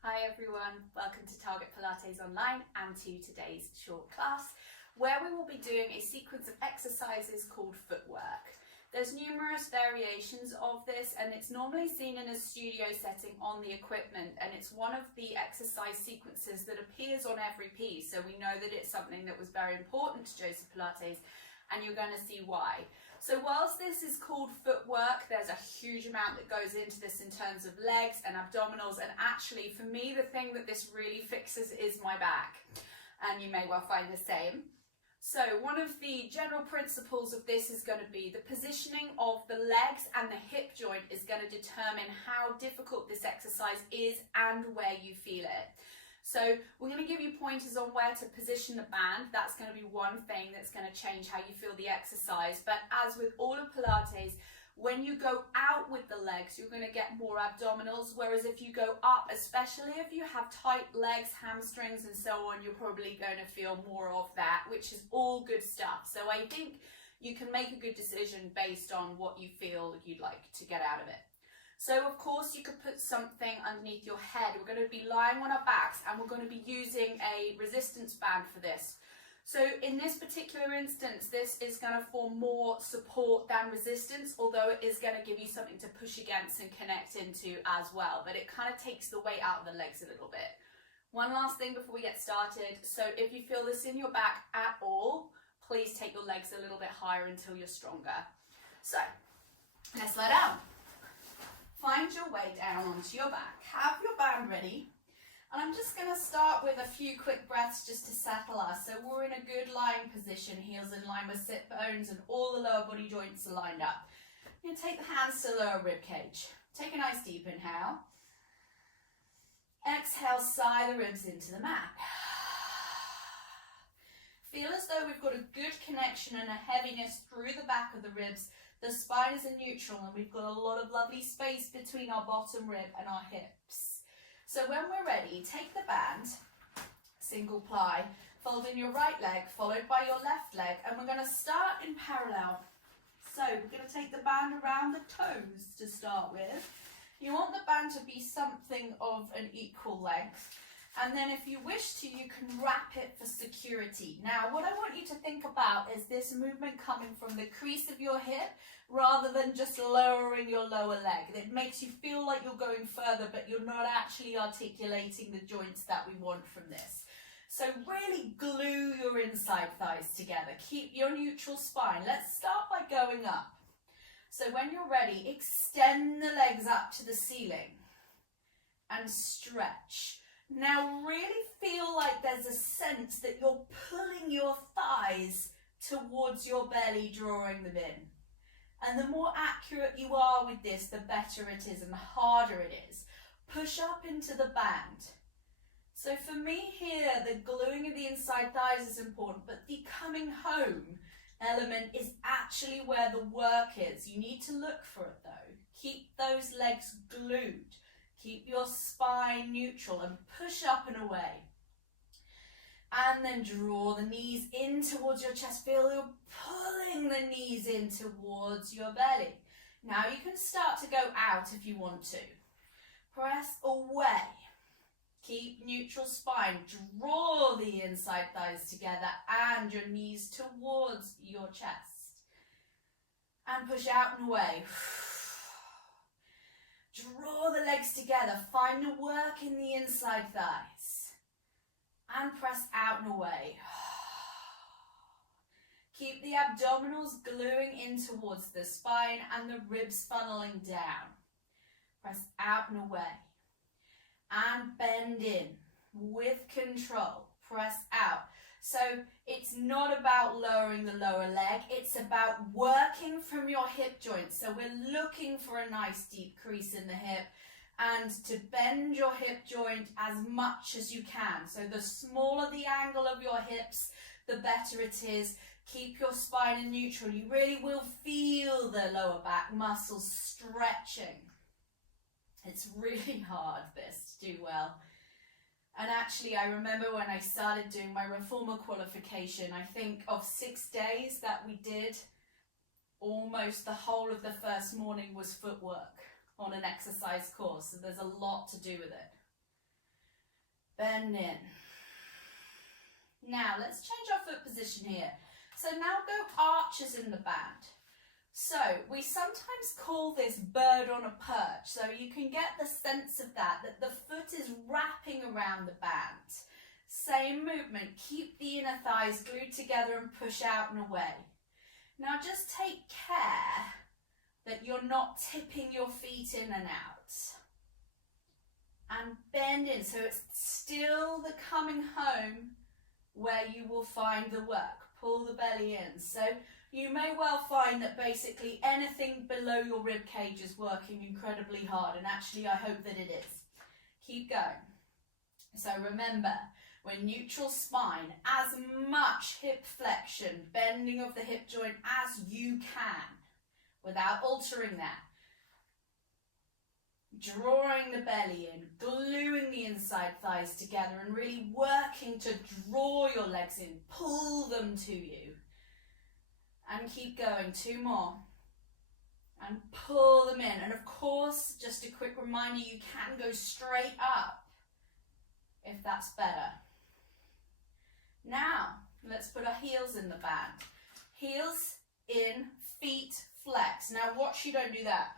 Hi everyone, welcome to Target Pilates Online and to today's short class where we will be doing a sequence of exercises called footwork. There's numerous variations of this and it's normally seen in a studio setting on the equipment, and it's one of the exercise sequences that appears on every piece, so we know that it's something that was very important to Joseph Pilates, and you're going to see why. So whilst this is called footwork, there's a huge amount that goes into this in terms of legs and abdominals, and actually for me the thing that this really fixes is my back, and you may well find the same. So one of the general principles of this is going to be the positioning of the legs and the hip joint is going to determine how difficult this exercise is and where you feel it. So we're going to give you pointers on where to position the band. That's going to be one thing that's going to change how you feel the exercise. But as with all of Pilates, when you go out with the legs, you're going to get more abdominals, whereas if you go up, especially if you have tight legs, hamstrings and so on, you're probably going to feel more of that, which is all good stuff. So I think you can make a good decision based on what you feel you'd like to get out of it. So of course you could put something underneath your head. We're going to be lying on our backs and we're going to be using a resistance band for this. So in this particular instance, this is going to form more support than resistance, although it is going to give you something to push against and connect into as well. But it kind of takes the weight out of the legs a little bit. One last thing before we get started. So if you feel this in your back at all, please take your legs a little bit higher until you're stronger. So let's lie down. Find your way down onto your back. Have your band ready. And I'm just going to start with a few quick breaths just to settle us. So we're in a good lying position, heels in line with sit bones and all the lower body joints are lined up. You're going to take the hands to lower rib cage. Take a nice deep inhale. Exhale, sigh the ribs into the mat. Feel as though we've got a good connection and a heaviness through the back of the ribs. The spine is in neutral and we've got a lot of lovely space between our bottom rib and our hips. So when we're ready, take the band, single ply, fold in your right leg, followed by your left leg, and we're going to start in parallel. So we're going to take the band around the toes to start with. You want the band to be something of an equal length. And then if you wish to, you can wrap it for security. Now, what I want you to think about is this movement coming from the crease of your hip rather than just lowering your lower leg. It makes you feel like you're going further, but you're not actually articulating the joints that we want from this. So really glue your inside thighs together. Keep your neutral spine. Let's start by going up. So when you're ready, extend the legs up to the ceiling and stretch. Now really feel like there's a sense that you're pulling your thighs towards your belly, drawing them in. And the more accurate you are with this, the better it is and the harder it is. Push up into the band. So for me here, the gluing of the inside thighs is important, but the coming home element is actually where the work is. You need to look for it though. Keep those legs glued. Keep your spine neutral and push up and away. And then draw the knees in towards your chest. Feel you're pulling the knees in towards your belly. Now you can start to go out if you want to. Press away. Keep neutral spine. Draw the inside thighs together and your knees towards your chest. And push out and away. Draw the legs together, find the work in the inside thighs and press out and away. Keep the abdominals gluing in towards the spine and the ribs funneling down. Press out and away and bend in with control. Press out. So it's not about lowering the lower leg, it's about working from your hip joints. So we're looking for a nice deep crease in the hip and to bend your hip joint as much as you can. So the smaller the angle of your hips, the better it is. Keep your spine in neutral. You really will feel the lower back muscles stretching. It's really hard, this, to do well. And actually, I remember when I started doing my reformer qualification, I think of 6 days that we did, almost the whole of the first morning was footwork on an exercise course. So there's a lot to do with it. bend in. Now let's change our foot position here. So now go arches in the band. So we sometimes call this bird on a perch. So you can get the sense of that the foot is wrapping around the band. Same movement, keep the inner thighs glued together and push out and away. Now just take care that you're not tipping your feet in and out. And bend in, so it's still the coming home where you will find the work. Pull the belly in. So you may well find that basically anything below your rib cage is working incredibly hard, and actually I hope that it is. Keep going. So remember, we're neutral spine, as much hip flexion, bending of the hip joint as you can, without altering that. Drawing the belly in, gluing the inside thighs together and really working to draw your legs in, pull them to you. And keep going, 2 more. And pull them in. And of course, just a quick reminder, you can go straight up if that's better. Now, let's put our heels in the band. Heels in, feet flex. Now watch you don't do that.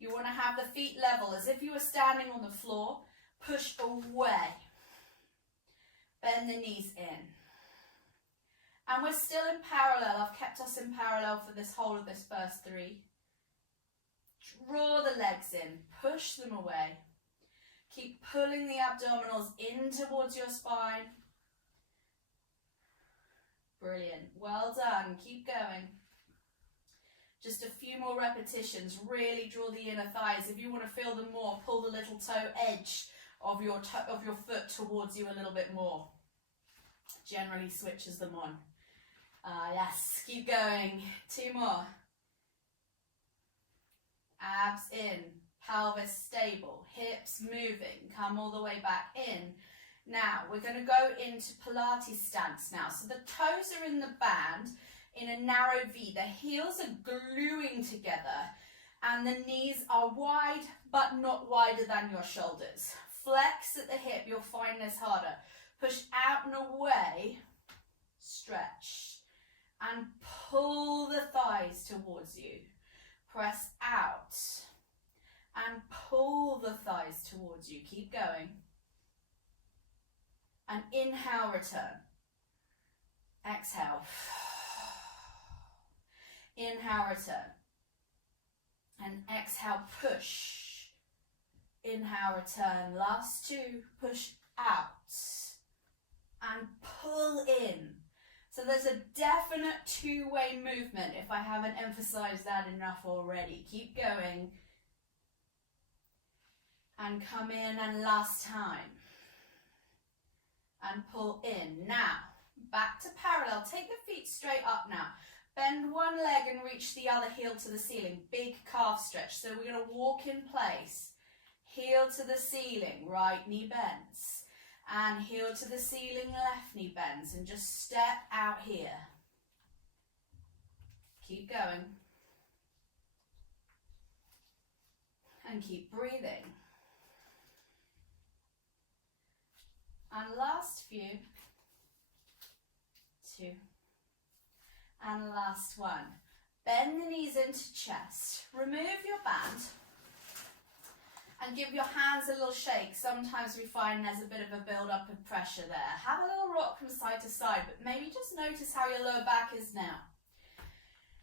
You want to have the feet level as if you were standing on the floor. Push away. Bend the knees in. And we're still in parallel. I've kept us in parallel for this whole of this first 3. Draw the legs in. Push them away. Keep pulling the abdominals in towards your spine. Brilliant. Well done. Keep going. Just a few more repetitions. Really draw the inner thighs. If you want to feel them more, pull the little toe edge of your foot towards you a little bit more. Generally switches them on. Yes, keep going. 2 more. Abs in, pelvis stable, hips moving. Come all the way back in. Now, we're going to go into Pilates stance now. So the toes are in the band in a narrow V. The heels are gluing together and the knees are wide but not wider than your shoulders. Flex at the hip, you'll find this harder. Push out and away, stretch. And pull the thighs towards you. Press out. And pull the thighs towards you. Keep going. And inhale, return. Exhale. Inhale, return. And exhale, push. Inhale, return. Last 2, push out. And pull in. So there's a definite 2-way movement if I haven't emphasized that enough already. Keep going. And come in, and last time. And pull in. Now, back to parallel. Take the feet straight up now. Bend one leg and reach the other heel to the ceiling. Big calf stretch. So we're going to walk in place. Heel to the ceiling. Right knee bends. And heel to the ceiling, left knee bends, and just step out here. Keep going. And keep breathing. And last few. 2. And last 1. Bend the knees into chest. Remove your band. And give your hands a little shake. Sometimes we find there's a bit of a build-up of pressure there. Have a little rock from side to side, but maybe just notice how your lower back is now.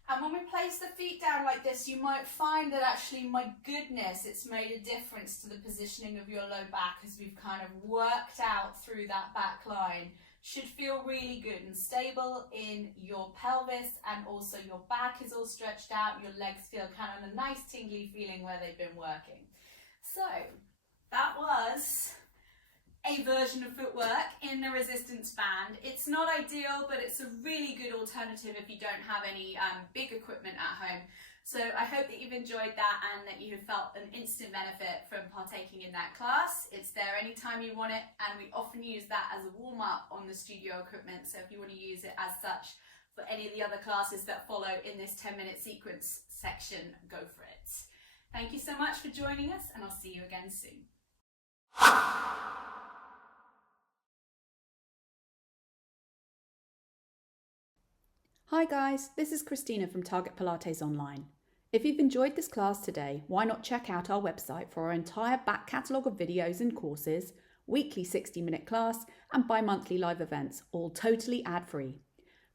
And when we place the feet down like this, you might find that actually, my goodness, it's made a difference to the positioning of your low back as we've kind of worked out through that back line. Should feel really good and stable in your pelvis, and also your back is all stretched out. Your legs feel kind of a nice tingly feeling where they've been working. So that was a version of footwork in the resistance band. It's not ideal, but it's a really good alternative if you don't have any big equipment at home. So I hope that you've enjoyed that and that you have felt an instant benefit from partaking in that class. It's there anytime you want it, and we often use that as a warm-up on the studio equipment. So if you want to use it as such for any of the other classes that follow in this 10-minute sequence section, go for it. Thank you so much for joining us, and I'll see you again soon. Hi guys, this is Christina from Target Pilates Online. If you've enjoyed this class today, why not check out our website for our entire back catalogue of videos and courses, weekly 60-minute class and bi-monthly live events, all totally ad-free.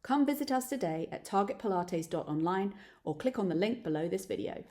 Come visit us today at targetpilates.online or click on the link below this video.